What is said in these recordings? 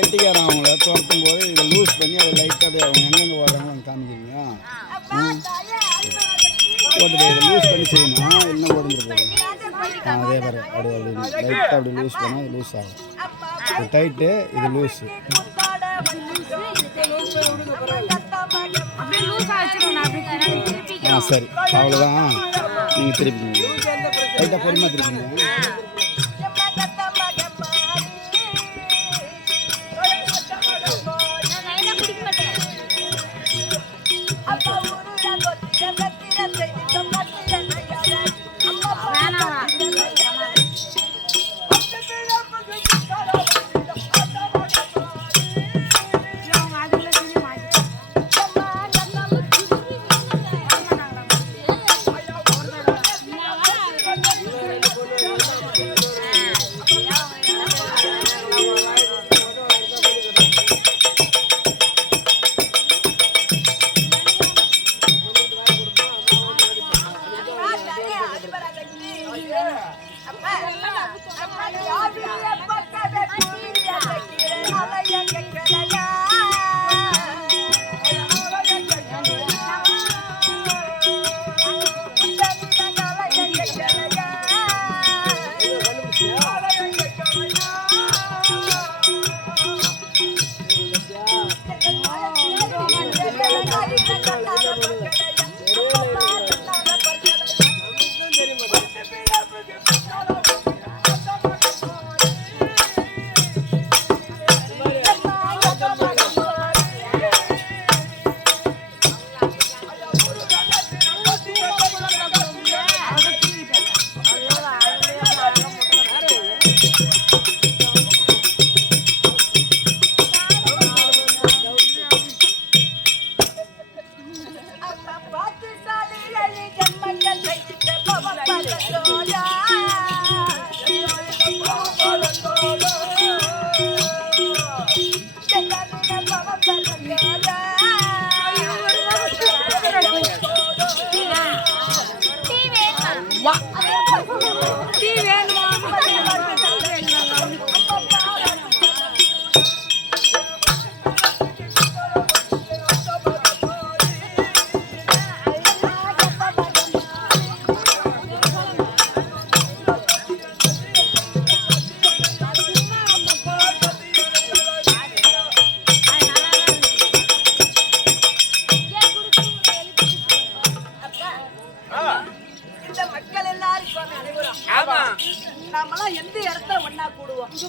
கெட்டிக்காரன் அவங்கள துரத்தும் போது இதை லூஸ் பண்ணி அதை லைட்டாக அவங்க எங்கெங்கே வர்றாங்கன்னு காமிக்கிறீங்க. போட்டுட்டு இதை லூஸ் பண்ணி செய்யணும், இன்னும் உடஞ்சிட்டு போகுது. அதே மாதிரி அப்படி லைட்டாக அப்படி லூஸ் பண்ணால் அது லூஸ் ஆகும். இது டைட்டு, இது லூஸு. சரி, அவ்வளோதான். நீங்கள் திருப்பிங்க, லைட்டாக பொறுமையாக திருப்பிங்க.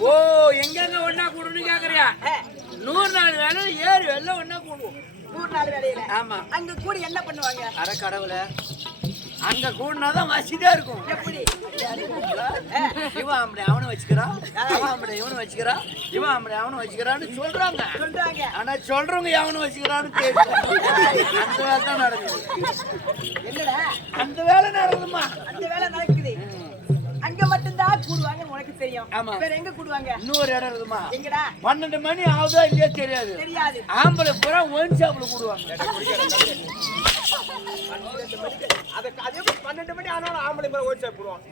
ஓ, எங்க ஒன்னா கூடுன்னு கேக்குறியா? 100 நாள் வேலை 7 வேலை ஒன்னா கூடுவோம். 100 நாள் வேலையில ஆமா. அங்க கூட என்ன பண்ணுவாங்க? அட கடவுளே, அங்க கூடுனாதான் வசதியா இருக்கும். எப்படி? இவன் அப்படி அவனை வச்சுக்கிறான், அவன் அப்படி இவனை வச்சுக்கிறான், இவன் அப்படி அவனை வச்சுக்கிறான்னு சொல்றாங்க. ஆனா சொல்றவங்க எவனை வச்சுக்கிறான்னு தெரியல. அந்த வேலை தான் நடக்குது. என்னடா அந்த வேலை நடக்குதுமா? அந்த வேலை நடக்குது. அங்க மட்டும்தான் கூடுவாங்க, உனக்கு தெரியும். ஆமா. வேற எங்க கூடுவாங்க? இன்னொரு இடம் இருக்குமா? எங்கடா? 12 மணி ஆகுதா இல்லையா தெரியாது. ஆம்பளை பூரா ஒன் ஷாப்ல கூடுவாங்க. அதே 12 மணி ஆனாலும் ஆம்பளை பூரா ஒன் ஷாப் கூடுவாங்க.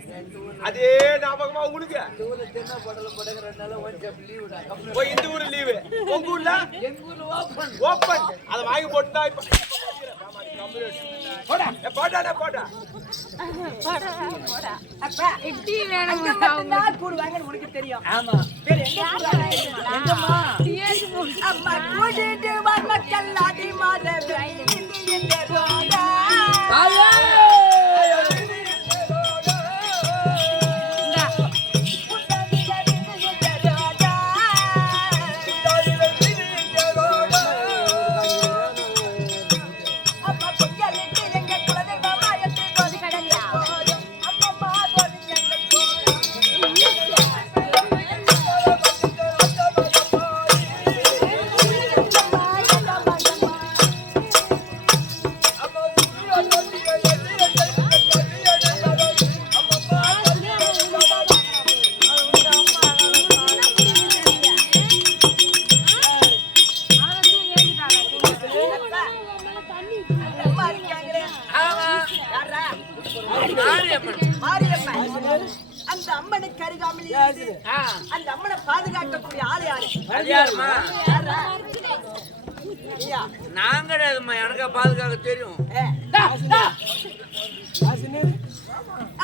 அதே ஞாபகமா உங்களுக்கு? தென்னை படல படகுறதுனால ஒன் ஷாப் லீவுடா. போய் இந்த ஊரு லீவு, உங்க ஊர்ல? எங்க ஊர்ல ஓப்பன். ஓப்பன். அதை வாங்கி போட்டுட்டா இப்ப போடா போடா போடா. அப்ப இப்படி வேணும் கூடுவாங்க, உனக்கு தெரியும். ஆமா. வேற எங்க கூடுவாங்க? எங்கம்மா? அம்மா கூட்டிட்டு வா மக்கள் ஆதி மாதவே இந்த ரோடா. அந்த அம்மனை பாதுகாக்கக்கூடிய ஆள் யாரு? அது யாருமா? யாரா? ஐயா, நான் கிடையாதும்மா, எனக்கு பாதுகாக்க தெரியும்.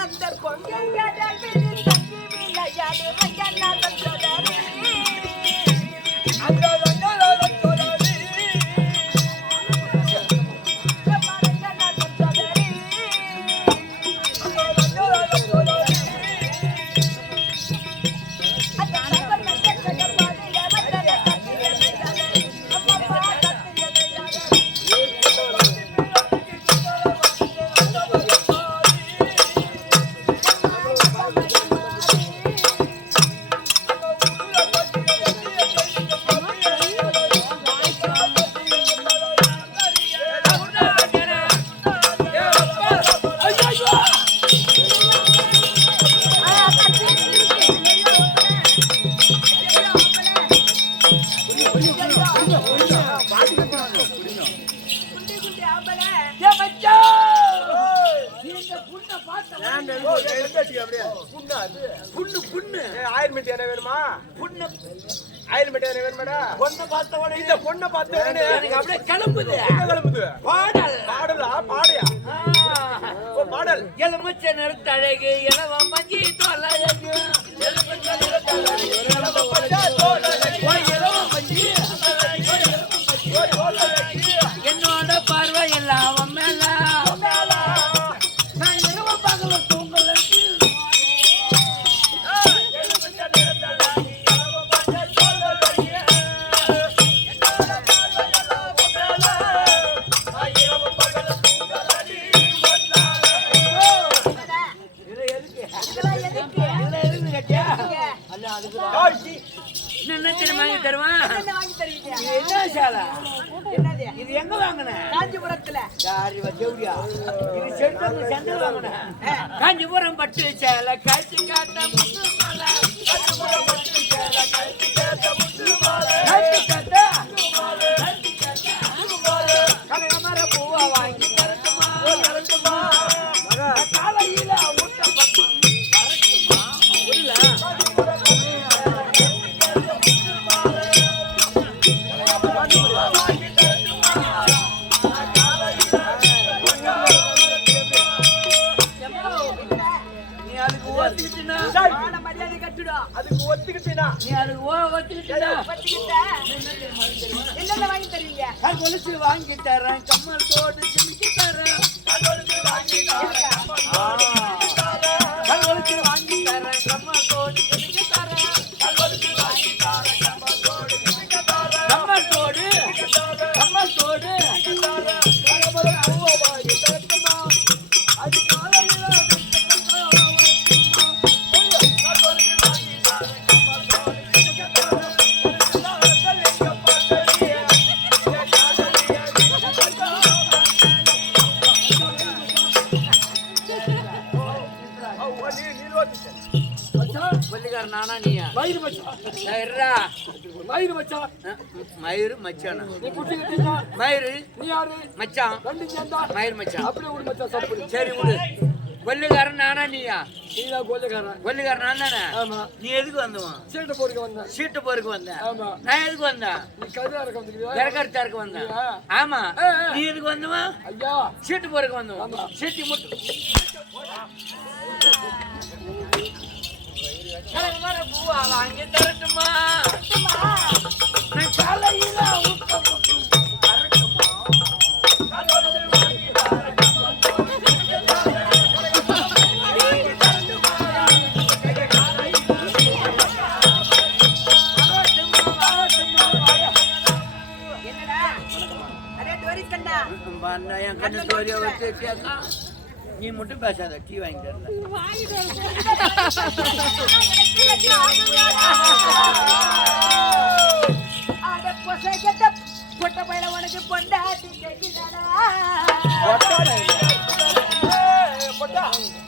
அந்த பொங்கல் கடலில் தங்கி விளையாடு ரங்கநாதன் சோதரி. அந்த ரங்கநாதன் சோதரி. ரங்கநாதன் சோதரி. ரங்கநாதன் சோதரி. அந்த சங்கர் நட்சத்திர பாடிய வந்தன கட்டிய மெய்யாலே. அம்மா பாதத்திய மெய்யாலே. புண்ணு புண்ணு ஆயில்மெண்ட் என்ன வேணுமா? புண்ணு ஆயில்மெண்ட் என்ன வேணுமாடா? பொண்ணை பார்த்த உடனே இந்த பொண்ணை பார்த்த உடனே எனக்கு அப்படியே கிளம்புது. என்ன கிளம்புது? பாடல் பாடலா? பாடையா? ஓ, பாடல். எலுமிச்சை நிறுத்த அழகு இளவம் மஞ்சி தோலழகு எலுமிச்சை நிறுத்த அழகு இளவம் மஞ்சி என்னோட பார்வை இல்லாம மேல நான் இரவு பகல தூங்கல வாங்கி தருவான். என்ன வாங்கி தருவீங்க? என்ன சாலா என்னது? இது எங்க வாங்கின? காஞ்சிபுரத்துல. யாரு வச்சவுடியா? இது சென்டர்ல சென்டர் வாங்கின. காஞ்சிபுரம் பட்டு சேலை கழிச்சு காட்ட முத்து மாலை. காஞ்சிபுரம் பட்டு சேலை கழிச்சு காட்ட முத்து மாலை. கழிச்சு காட்ட கழிச்சு காட்ட கனகமர பூவா வாங்கி தரட்டுமா? தரட்டுமா? காலையில ஊட்ட பக்கம் தரட்டுமா? இல்ல மான மரியாதை கட்டுடும். அதுக்கு ஒத்துக்கிட்டீனா நீ அதுக்கு ஒத்துக்கிட்டா பட்டுக்கிட்ட. என்னென்ன வாங்கி தருவீங்க? கொலுசு வாங்கி தரேன், கம்மல் தோடு சிமிக்கி தரேன். கொலுசு வாங்கி தரேன், கம்மல் தோடு சிமிக்கி தரேன். கம்மல் தோடு கம்மல் தோடு பள்ளிக்கார நானா நீயா? மயிறு மச்சான். சரிடா. மயிறு மச்சான். மயிறு மச்சானா? நீ குட்டிக்கிட்டீங்க. மயிறு நீ யாரு? மச்சான். ரெண்டு சேர்ந்தா மயிறு மச்சான். அப்படியே ஒரு மச்சான் சாப்பிடு. சரி விடு. கொல்லுக்காரன் நானா நீயா? நீதான் கொல்லைக்காரன். கொல்லுக்காரன் நான் தானே? ஆமா. நீ எதுக்கு வந்தவன்? சீட்டை போடுக்க வந்தேன். சீட்டு போருக்கு வந்தேன். ஆமா. நான் எதுக்கு வந்தேன்? நீ கருதா இருக்க வந்துக்கிறியா? இறக்கறதுக்கு வந்தேன். ஆமா. நீ எதுக்கு வந்தவன்? ஐயா சீட்டு போருக்கு வந்தவன். சீட்டி மட்டும் கலங்கமர பூவா வாங்கி தரட்டுமா? நான் காலையில ஊட்ட பக்கம் தரட்டுமா? என்னடா? அரே டோரிக்கண்ணா. என் கண்ணு தோரியா வச்சு நீ மட்டும் பேசாத, டீ வாங்கி தரல. அட பொசைகட்ட பொட்ட பையல உனக்கு பொண்டாட்டி கேக்குதாடா?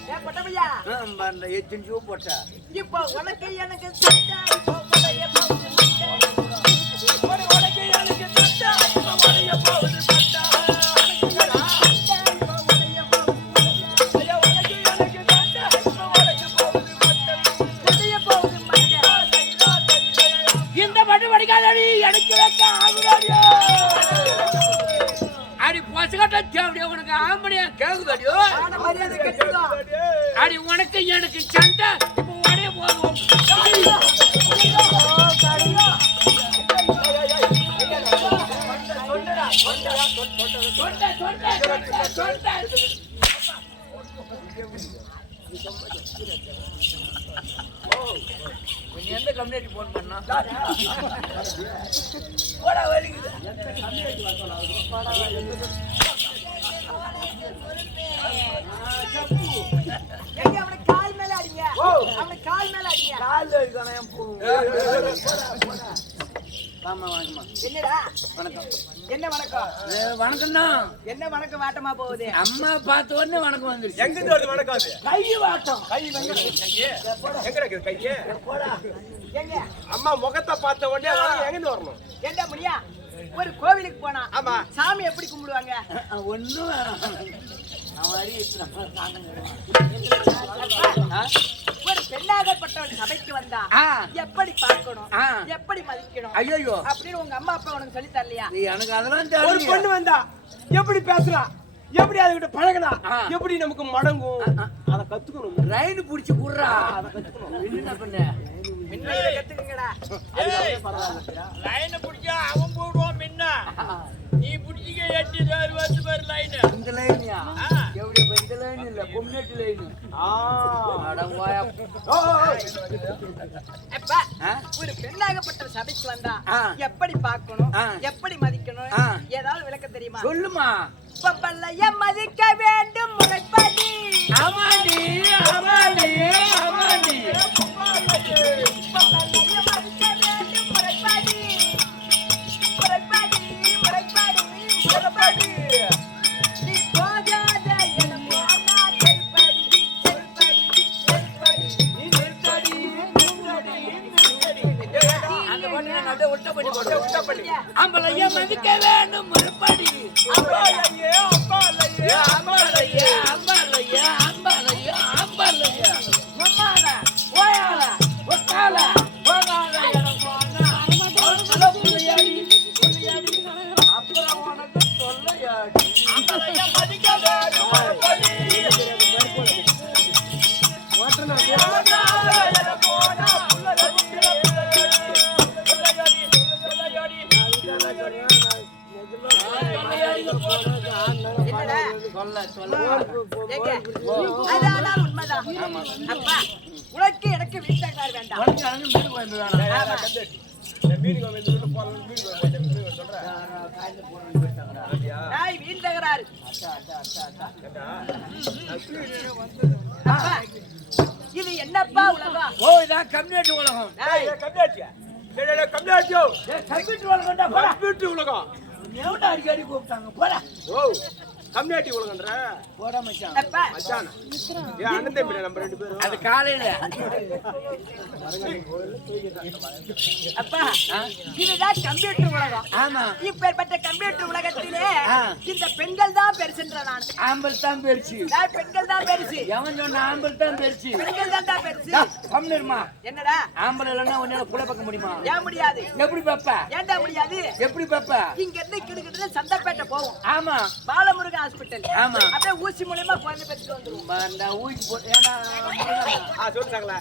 ஏ பொட்ட பையா, எத்தனை போட்டா இப்போ உனக்கு எனக்கு சண்டை, இப்போ உடைய போகுது சண்டை. உனக்கு எனக்கு சண்டை, இப்போ உடைய போகுது சண்டை. உடைய போகுது மண்டை. கண்ணு வடிக்காதடி எனக்கு வைக்க ஆகுதாடியோ அடி பொசகட்ட தேவடியோ உனக்கு ஆம்படியா கேக்குதாடியோ மரியாதை கட்டுதோ அடி உனக்கு எனக்கு சண்டை இப்போ உடைய போதும் எந்த கம்யூனிட்டி போன் பண்ணா போடா வலிக்குது எங்க அவன கால் மேல அடிங்க அவன கால் மேல அடிங்க கால் வைக்கணும் என் பூ ஆமா வணக்கம்மா என்னடா வணக்கம் என்ன வணக்கம் வணக்கம்ண்ணா என்ன வணக்கம் வாட்டமா போகுது அம்மா பார்த்த உடனே வணக்கம் வந்துருச்சு எங்க இருந்து வருது வணக்கம் அது? கை வாட்டம் கை எங்க இருக்குது கையே எங்க அம்மா முகத்தை பார்த்த உடனே வணக்கம் எங்க இருந்து வரணும்? என்ன முடியா ஒரு கோவிலுக்கு போனா ஆமா. சாமி எப்படி கும்பிடுவாங்க ஒண்ணும் வேணாம் அவன் அறி ஒரு பெண்ணாகப்பட்டவன் சபைக்கு வந்தா ஆ. எப்படி பார்க்கணும் ஆ. எப்படி மதிக்கணும் ஐயோ அப்படின்னு உங்க அம்மா அப்பா உனக்கு சொல்லி தரலையா எனக்கு அதெல்லாம் ஒரு தெரியும் பொண்ணு வந்தா எப்படி பேசுறா எப்படி அதுகிட்ட பழகுனா ஆ. எப்படி நமக்கு மடங்கும் அத கத்துக்கணும் ரைடு புடிச்சு குடுறா அத கத்துக்கணும் என்ன பண்ண முன்ன இதை கத்துக்குங்கடா லைன் பிடிச்சா அவன் போடுவான் முன்ன நீ பிடிச்சிக்க 8 வருஷம் பேர் லைன் இந்த லைனியா எப்படி இந்த லைன் இல்ல பொம்னெட் லைன் அடங்கோயா அப்பா ஆ? ஒரு பெண்ணாகப்பட்ட சபைக்கு வந்தா ஆ. எப்படி பார்க்கணும் ஆ. எப்படி மதிக்கணும் ஆ. ஏதாவது விளக்கம் தெரியுமா சொல்லுமா பொம்பளைய மதிக்க வேண்டும் முறைப்படி ஆமாடி ஆமாடி ஆமாடி பொம்பளைய மதிக்க வேண்டும் முறைப்படி முறைப்படி முறைப்படி முறைப்படி நீ போகாத இடம் போனா செல்படி செல்படி செல்படி நீ நிறுத்தடி அந்த பொண்ணு நான் ஒட்ட பண்ணி விட்ட பண்ணி ஆம்பளைய மதிக்க வேண்டும் முறைப்படி அப்பாலையே அப்பாலையே அம்பாலையா அம்பாலையா அம்பாலையா அம்பாலையா மம்மால போயால ஒட்டால போகாத இடம் போனா அட புள்ளையாடி புள்ளையாடி அப்புறம் உனக்கு சொல்லையாடி அப்பாலையே மதிக்க வேண்டும் மறுபடி ஓட்டனா போடா போடா புள்ளடி என்னடா சொல்ல சொல்ல ஏங்க அதான் உண்மைதான் அப்பா உனக்கு எனக்கு வீட்டக்கார் வேண்டாம் உனக்கு எனக்கு மீன் குழம்பு வேணாம் மீனுக்கு வந்து போறோம் மீனுக்கு சொல்றேன் நாய் வீண் தகராறு அப்பா, இது என்னப்பா உலகம் ஓ இதான் கம்யூனிட்டி உலகம் நாய், கம்மியாச்சியா கம்மியாச்சியோ கம்யூனிட்டி உலகம்டா போடா கம்ப்யூட்டர் உலகம் எவன்டா அடிக்கடி கூப்பிட்டாங்க போடா ஓ கம்மியாட்டி உலகன்ற போடா மச்சான் அப்பா மச்சான் ஏன் அண்ணன் தம்பி நம்ம ரெண்டு பேரும் அது காலையில அப்பா இதுதான் கம்ப்யூட்டர் உலகம் ஆமா இப்பேற்பட்ட கம்ப்யூட்டர் உலகத்திலே ஆ. இந்த பெண்கள் தான் பெருசுன்ற நான் ஆம்பல் தான் பெருச்சு பெண்கள் தான் பெருசு எவன் சொன்ன ஆம்பல் தான் பெருச்சு பெண்கள் தான் பெருசு கம்மிருமா என்னடா ஆம்பல் இல்லைன்னா உன்னால புள்ள பார்க்க முடியுமா ஏன் முடியாது எப்படி பாப்பா ஏன்டா முடியாது எப்படி பாப்பா இங்க இருந்து கிடுக்கிட்டு சந்தப்பேட்டை போவோம் ஆமா பாலமுருகன் ஹாஸ்பிட்டல் ஆமா. அப்படியே ஊசி மூலியமா குழந்தை பெற்றுட்டு வந்துருவோம் அந்த ஊசி போட்டு ஏடா சொல்லிட்டாங்களா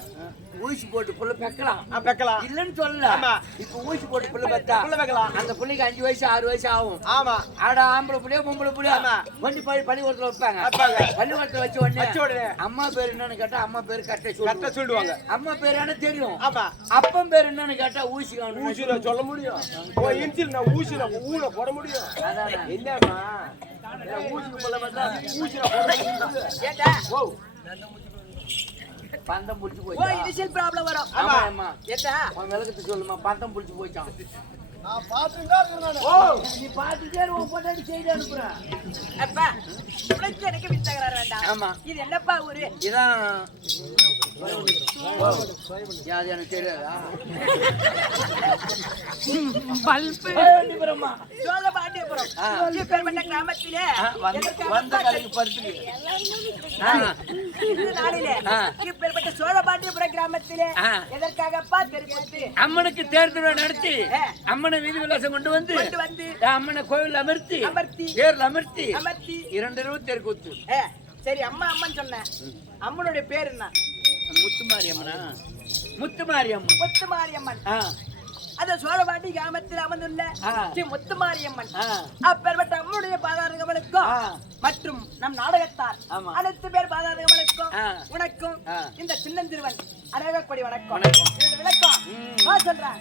ஊசி போட்டு புள்ள பெக்கலாம் பெக்கலாம் இல்லன்னு சொல்லல ஆமா. இப்ப ஊசி போட்டு புள்ள பெத்தா புள்ள பெக்கலாம். அந்த புள்ளைக்கு 5 வயசு 6 வயசு ஆகும் ஆமா ஆடா ஆம்பளை புள்ளையோ பொம்பளை புள்ளையோ ஆமா. வண்டி பள்ளிக்கூடத்துல வைப்பாங்க வைப்பாங்க. பள்ளிக்கூடத்துல வச்ச வச்ச உடனே. உடனே அம்மா பேர் என்னன்னு கேட்டா அம்மா பேர் கரெக்டா கரெக்டா சொல்லுவாங்க அம்மா பேர் என்ன தெரியும் ஆமா அப்பன் பேர் என்னன்னு கேட்டா ஊசி காணும் ஊசில சொல்ல முடியும் ஓ இன்சில் நான் ஊசில ஊன போட முடியும் அதானே. என்னம்மா ஊசிக்கு போல பார்த்தா ஊசில போட முடியும் ஏன்டா ஓ பந்தம் புடிச்சு ஓ போயிட்டான் இனிஷியல் ப்ராப்ளம் வரும் ஆமா ஆமா ஏன்டா உன் விளக்கத்து சொல்லுமா பந்தம் புடிச்சு போயிட்டான் ஓ நீ பாத்துட்டே உன் பொண்டாட்டி செய்து அனுப்புறேன் அப்பா உனக்கு எனக்கு வித்தகராறு வேண்டாம் ஆமா. இது என்னப்பா ஊரு இதான் யாது எனக்கு தெரியாதா பல்பு சோழபாண்டியபுரம் ஆ. இப்பேற்பட்ட கிராமத்திலே எனக்கு வந்த அப்பா கலைக்கு பருத்து இந்த நாளிலே இப்பேற்பட்ட சோழபாண்டியபுரம் கிராமத்திலே எதற்காகப்பா தெரிவித்து அம்மனுக்கு தேர்தலை நடத்தி அம்மனை வீதி விலாசம் கொண்டு வந்து அம்மனை கோவில் அமர்த்தி தேர்ல அமர்த்தி 2 இரவு தேர் கூத்து. சரி அம்மா அம்மன் சொன்ன அம்மனுடைய பேர் என்ன? முத்துமாரியம்மனா? முத்துமாரியம்மன். முத்துமாரியம்மன். அந்த சோழபாண்டி கிராமத்தில் அமர்ந்துள்ள ஸ்ரீ முத்துமாரியம்மன் அப்பேற்பட்ட அம்மனுடைய பாதாரங்களுக்கும் மற்றும் நம் நாடகத்தார் அனைத்து பேர் பாதாரங்களுக்கும் உனக்கும் இந்த சின்னஞ்சிறுவன் அநேகப்படி வணக்கம். விளக்கம் சொல்றேன்.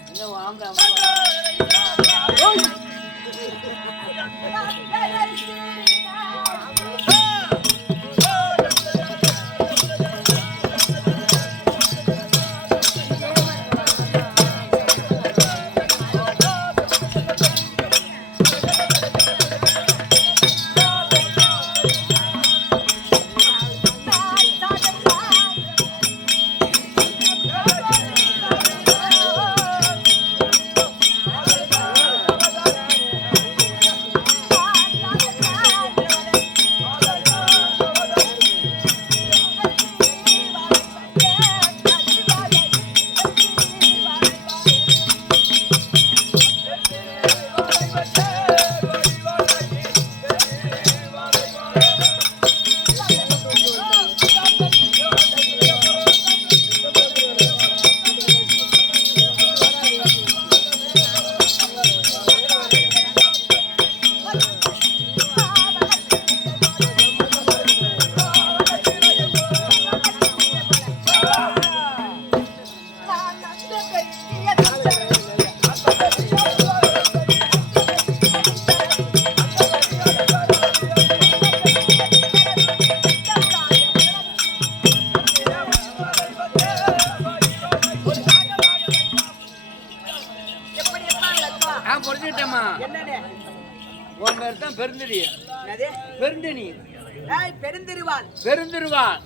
பெருந்திருவான்.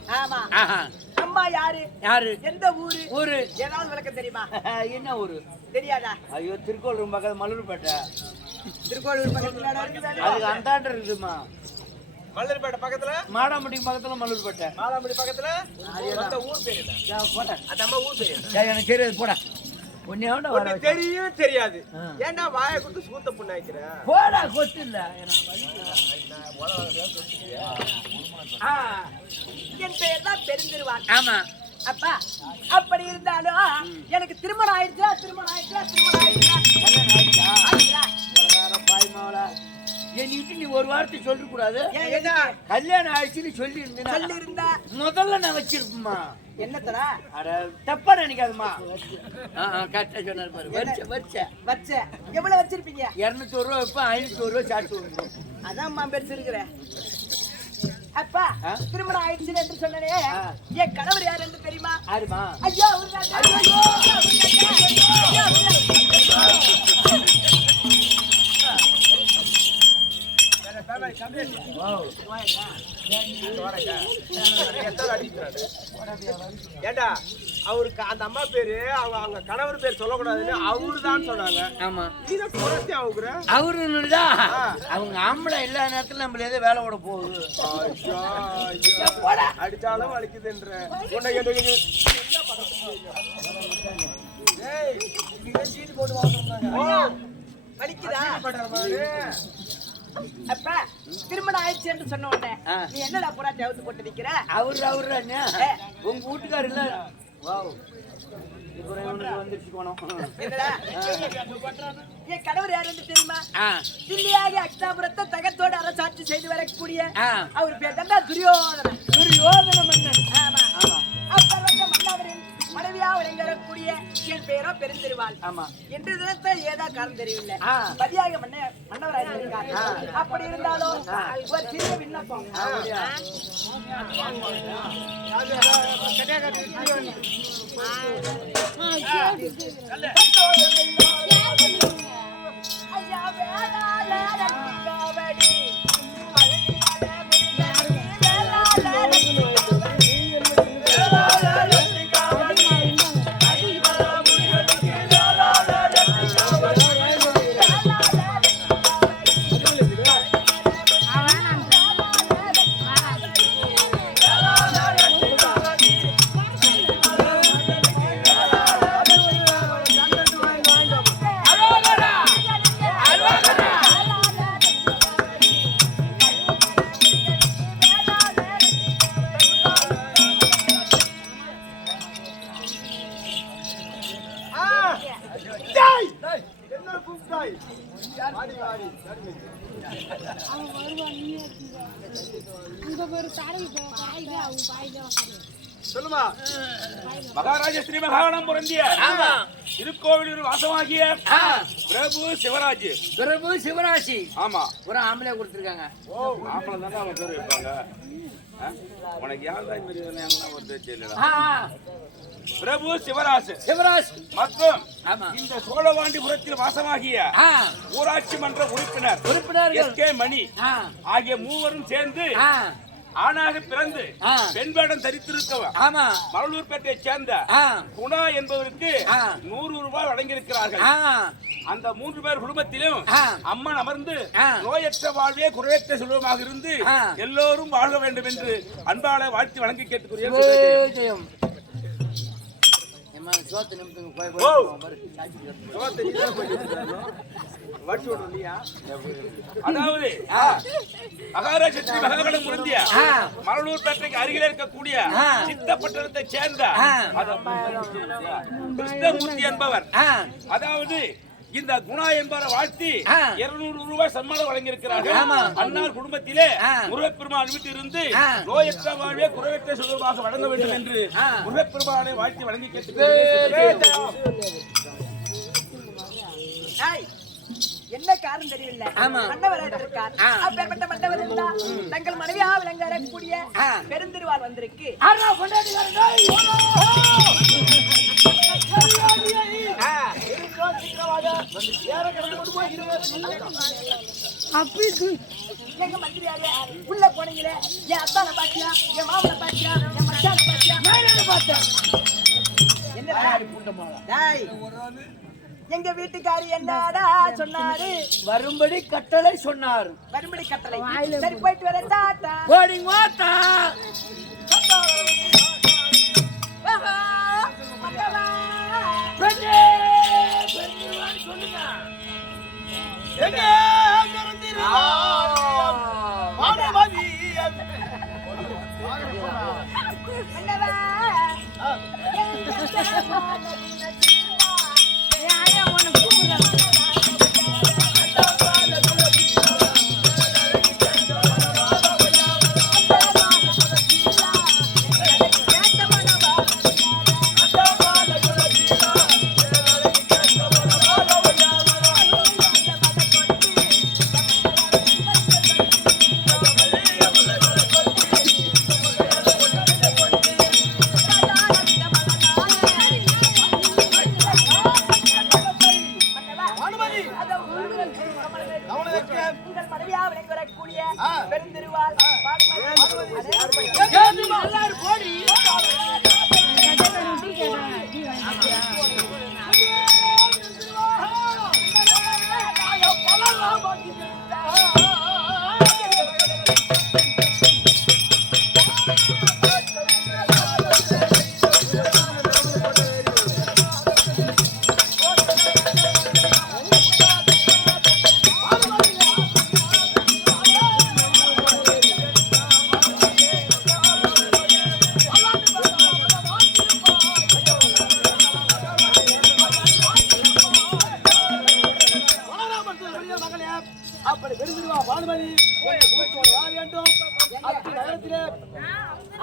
அம்மா யாரு? யாரு? எந்த ஊரு? ஊரு ஏதாவது விளக்கம் தெரியுமா? என்ன ஊரு தெரியாதா? ஐயோ திருக்கோளூர் பக்கத்துல மலூர்பேட்டை. திருக்கோளூர் பக்கத்துல அதுக்கு அந்தாண்ட இருக்குமா? மலூர்பேட்டை பக்கத்துல மாடாமுடி பக்கத்துல மலூர்பேட்டை. மாடாமுடி பக்கத்துல அந்த ஊர் பேரு போட. அந்த அம்மா ஊர் பேரு எனக்கு தெரியாது. போட. தெரியும் தெரியாது. ஏன்னா வாயை கொடுத்து சூத்த புண்ணாய்க்கிற போடா. கொத்து இல்ல. என் பெயர் தான் பெருந்திருவான். ஆமா அப்பா அப்படி இருந்தாலும் எனக்கு திருமணம் ஆயிடுச்சா? திருமணம் ஆயிடுச்சா? திருமணம் ஆயிடுச்சா? நீ ஒரு வார்த்தை சொல்ல கூடாது. கல்யாணம் ஆயிடுச்சுன்னு சொல்லி இருந்தா முதல்ல நான் வச்சிருப்பேம்மா. என்னத்தடா? அட தப்பா நினைக்காதம்மா. கரெக்டா சொன்னாரு பாரு. வச்ச எவ்வளவு வச்சிருப்பீங்க? 200 ரூபா இப்ப 500 ரூபா சாட்டு விடுறோம். அதான்மா பெருசு இருக்கிற. அப்பா திருமணம் ஆயிடுச்சு என்று சொன்னே என் கணவர் யார் என்று தெரியுமா? யாருமா? ஐயோ ஏண்டா அவருக்கு அந்த அம்மா பேரு அவங்க கணவர் பேர் சொல்லக்கூடாதுன்னு அவருதான் சொன்னாங்க. ஆமா அவருதான் அவங்க ஆம்பளை எல்லா நேரத்துல நம்மள ஏதோ வேலை ஓட போகுது. அடிச்சாலும் வலிக்குதுன்ற அப்ப திருமணம் ஆயிடுச்சு என்று சொன்ன உடனே நீ என்னடா பூரா தேவத்து போட்டு நிக்கிற? அவரு உங்க வீட்டுக்காரு இல்ல. என் கணவர் யாரு தெரியுமா? தில்லியாகி அக்ஷாபுரத்தை தகத்தோடு அரசாட்சி செய்து வரக்கூடிய அவர் பேர் தான் துரியோதனன். துரியோதன மன்னன். ஆமா அப்ப மன்னவரின் மனைவியா விளங்கக்கூடிய என் பேரோ பெருந்திருவாள். ஆமா என்று தினத்தை ஏதா காரணம் தெரியவில்லை. பதியாக மன்னவராயிருக்கார். அப்படி இருந்தாலும் ஒரு சிறிய விண்ணப்பம். ஐயா வேளாள காவடி என்ன கூப்பிட்டாய்? வாடி வாடி சொல்லுமா. மகாராஜ ஸ்ரீ மகாணம் பொருந்திய திருக்கோவிலூர் வாசமாகிய பிரபு சிவராஜ். பிரபு சிவராசி. ஆமா, ஒரு ஆம்பளை கொடுத்துருக்காங்க. மாப்பிள்ள தானே அவன் பேர் வைப்பாங்க. உனக்கு யாருதான் ஒரு தெரியல. பிரபு சிவராசு சிவராசி மற்றும் இந்த சோழவாண்டிபுரத்தில் வாசமாகிய ஊராட்சி மன்ற உறுப்பினர் எஸ் கே மணி ஆகிய மூவரும் சேர்ந்து ஆணாக பிறந்து பெண் வேடம் தரித்திருக்கவர் மரலூர்பேட்டையை சேர்ந்த குணா என்பவருக்கு 100 ரூபாய் வழங்கியிருக்கிறார்கள். அந்த 3 பேர் குடும்பத்திலும் அம்மன் அமர்ந்து நோயற்ற வாழ்வே குறையற்ற செல்வமாக இருந்து எல்லோரும் வாழ வேண்டும் என்று அன்பாளை வாழ்த்தி வழங்கி கேட்டுக்கிறேன். அதாவது மகாராஜ ஸ்ரீ மகாகணம் பொருந்திய மரலூர்பேட்டைக்கு அருகில் இருக்கக்கூடிய சித்தப்பட்டணத்தை சேர்ந்த கிருஷ்ணமூர்த்தி என்பவர், அதாவது இந்த குணா என்பவரை வாழ்த்தி 200 ரூபாய் சன்மானம் வழங்கியிருக்கிறார்கள். அன்னார் குடும்பத்திலே முருகப்பெருமான் வீட்டிலிருந்து நோயற்ற வாழ்வே குறைவற்ற செல்வமாக வழங்க வேண்டும் என்று முருகப்பெருமானை வாழ்த்தி வழங்கி கேட்டுக்கொள்கிறேன். என்ன காரணம் தெரியவில்லை. மன்னவர் இருக்கார். அப்பேற்பட்ட மன்னவர் இருந்தால் தங்கள் மனைவியா விளங்கக்கூடிய பெருந்திருவார் வந்திருக்கு. எங்க மந்திரியாரு உள்ள போனீங்களே, என் அத்தானை பாத்தியா, என் மாமனை பாத்தியா, என் மச்சானை பாத்தியா, பார்த்தேன். என்ன எங்க வீட்டுக்காரி என்னடா சொன்னாரு? வரும்படி கட்டளை சொன்னார். வரும்படி கட்டளை. சரி போயிட்டு வர டாடா. போடிங் வாட்டா. எங்க மாணவதி அப்படி பெருந்திருவா பானுமதி வர வேண்டும். நகரத்திலே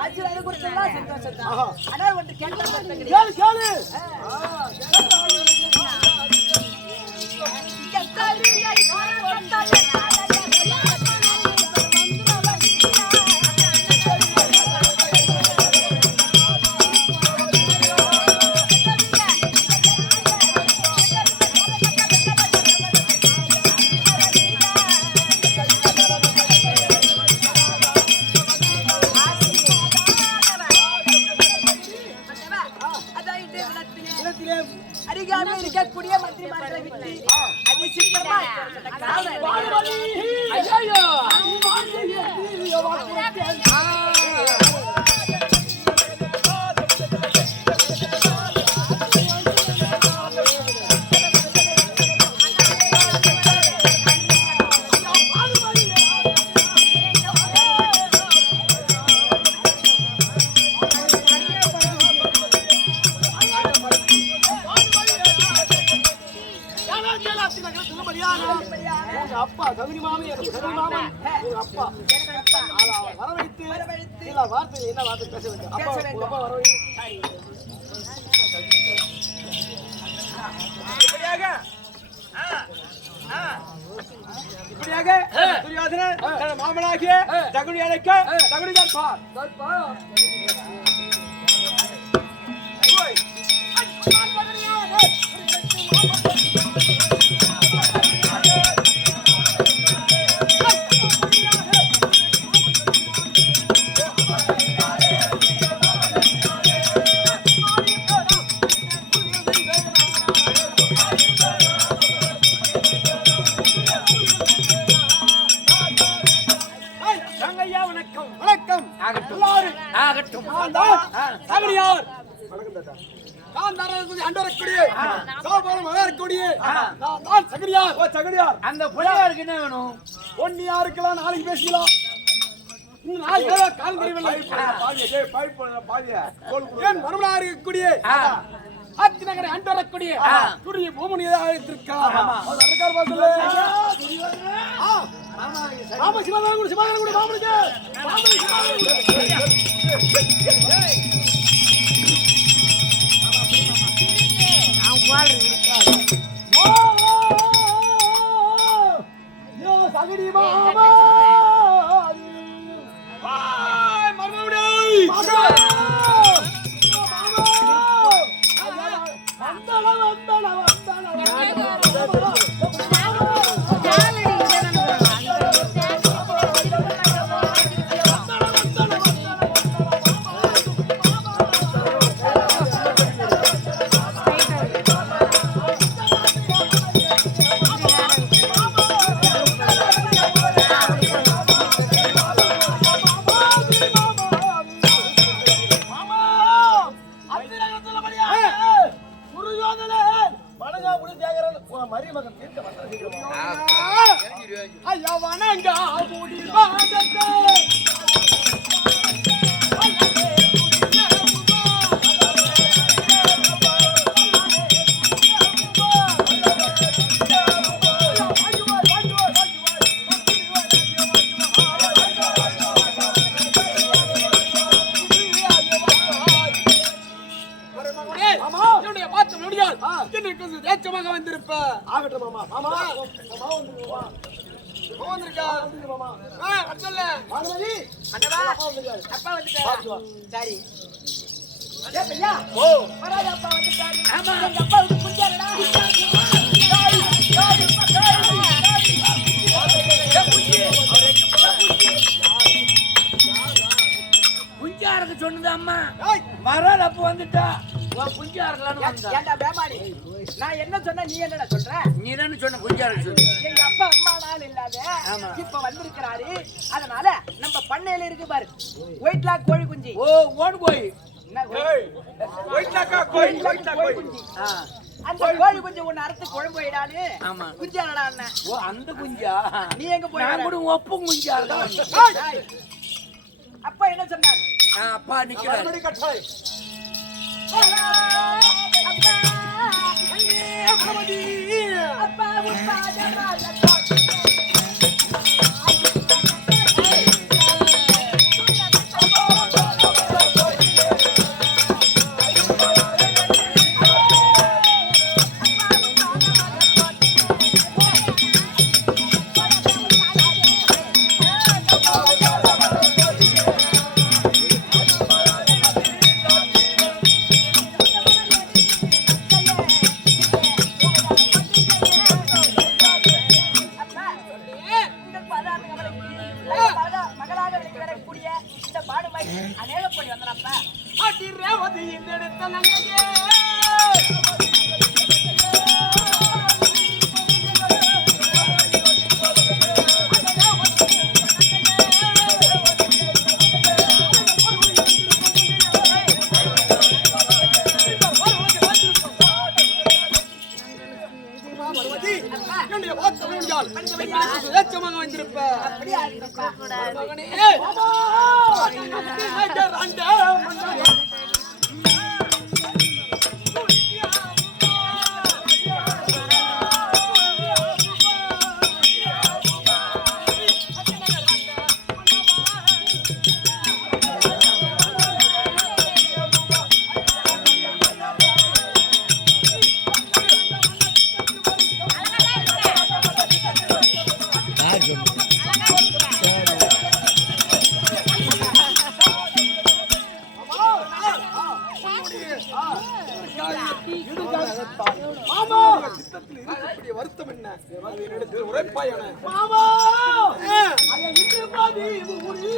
ஆட்சியில் கொடுத்தா சந்தோஷம் தான். ஆனால் ஒன்று கேள்வி அருகாமையில் இருக்கக்கூடிய மந்திரிமார்களை விட்டு அதிசீக்கிரமா ஆத்தி நகர் சொல்லும்படியாக உங்க அப்பா சகுனி மாமி எனக்கு சகுனி மாமன் உங்க அப்பா வர வைத்து இல்ல வார்த்தை என்ன வார்த்தை பேச வேண்டும் அப்பா உங்க அப்பா வர வை இப்படியாக துரியோதனன் தன் மாமனாகிய சகுனி அழைக்க சகுனிதான் பார் அந்த புள்ளையாருக்கு என்ன வேணும்? ஒன்னியாருக்கலாம் நாளைக்கு பேசலாம். என் மருமனார் இருக்கக்கூடிய ஆத்திநகரை அண்டரக்கூடிய துரிய பூமணியாக இருக்கார். ஆமா சிவகாரம் கூட சிவகாரம் கூட மாமனுக்கு சகடி மாமா ஐயா வணங்க ஏச்சமாக வந்திருப்ப ஆகட்டும் மாமா மாமா மாமா வந்திருக்கா மாமா சொல்லு மாமி அண்ணா அப்பா வந்துட்டாரு சரி ஏ பையா ஓ வராத அப்பா வந்துட்டாரு ஆமா எங்க அப்பாவுக்கு புரியாதடா குஞ்சாருக்கு சொன்னது அம்மா வராத அப்ப வந்துட்டா ஏண்டா பேமாடி நான் என்ன சொன்ன நீ என்னடா சொல்ற நீ தானே சொன்ன குஞ்சாருக்கு சொல்லு எங்க அப்பா அம்மா நாள் இல்லாத இப்ப வந்திருக்கிறாரு அதனால நம்ம பண்ணையில இருக்கு பாரு ஒயிட் லாக் கோழி குஞ்சு ஓ ஓடு கோழி குஞ்சு அந்த கோழி குஞ்சு ஒன்னு அறுத்து குழம்பு வைடான்னு குஞ்சாடா அண்ணன் ஓ அந்த குஞ்சா நீ எங்க போய் நான் கூட ஒப்பு குஞ்சா அப்பா என்ன சொன்னாரு அப்பா நிக்கிறாரு மனதில் இருக்கக்கூடிய வருத்தம் என்ன அது என்னிடத்தில் உரைப்பாயான மாமா ஐயா இன்று பாதி ஊரி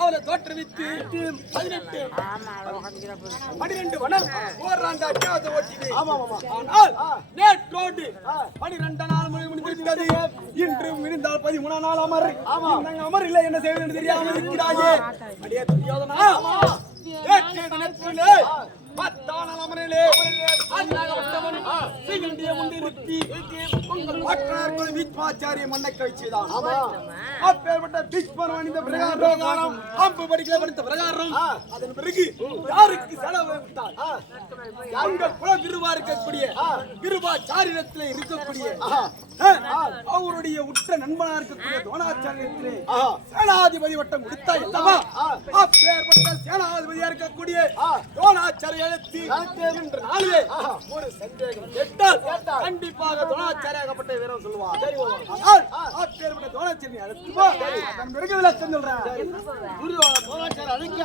அவரை தோற்றுவித்து 12 வனம் ஓராண்டு அட்டாவது ஓட்டிது. ஆனால் நேற்றோடு 12 நாள் முடிந்துவிட்டது. இன்று முடிந்தால் 13 நாள் அமர். அமர் இல்லை என்ன செய்வது என்று தெரியாமல் இருக்கிறாயே. அடியே துரியோதனா, நேற்றைய தினத்திலே 10 நாள் அமரிலே அண்ணாகப்பட்டவன் சிகண்டிய முண்டி நிறுத்தி உங்கள் மாற்றார்கள் வீச்மாச்சாரிய மண்ணை கழிச்சுதான். அப்பேற்பட்ட பீஷ்மர் இந்த பிரகாரம் அம்பு படிக்கல படித்த பிரகாரம் அதன் பிறகு யாருக்கு செலவு விட்டார்? அங்க குல கிருபா இருக்கக்கூடிய கிருபாச்சாரியத்திலே இருக்கக்கூடிய அவருடைய உற்ற நண்பனா இருக்கக்கூடிய துரோணாச்சாரியத்திலே சேனாதிபதி வட்டம் கொடுத்தா இல்லவா? அப்பேற்பட்ட சேனாதிபதியா இருக்கக்கூடிய துரோணாச்சாரியத்தை என்ற நாளிலே ஒரு சந்தேகம் கேட்டால் கண்டிப்பாக துரோணாச்சாரியாகப்பட்ட வீரன் சொல்லுவார். ஆனால் அப்பேற்பட்ட துரோணாச்சாரியை அழைத்து அதன் பிறகு விளக்கம் சொல்றேன். துரோணாச்சாரிய அழைக்க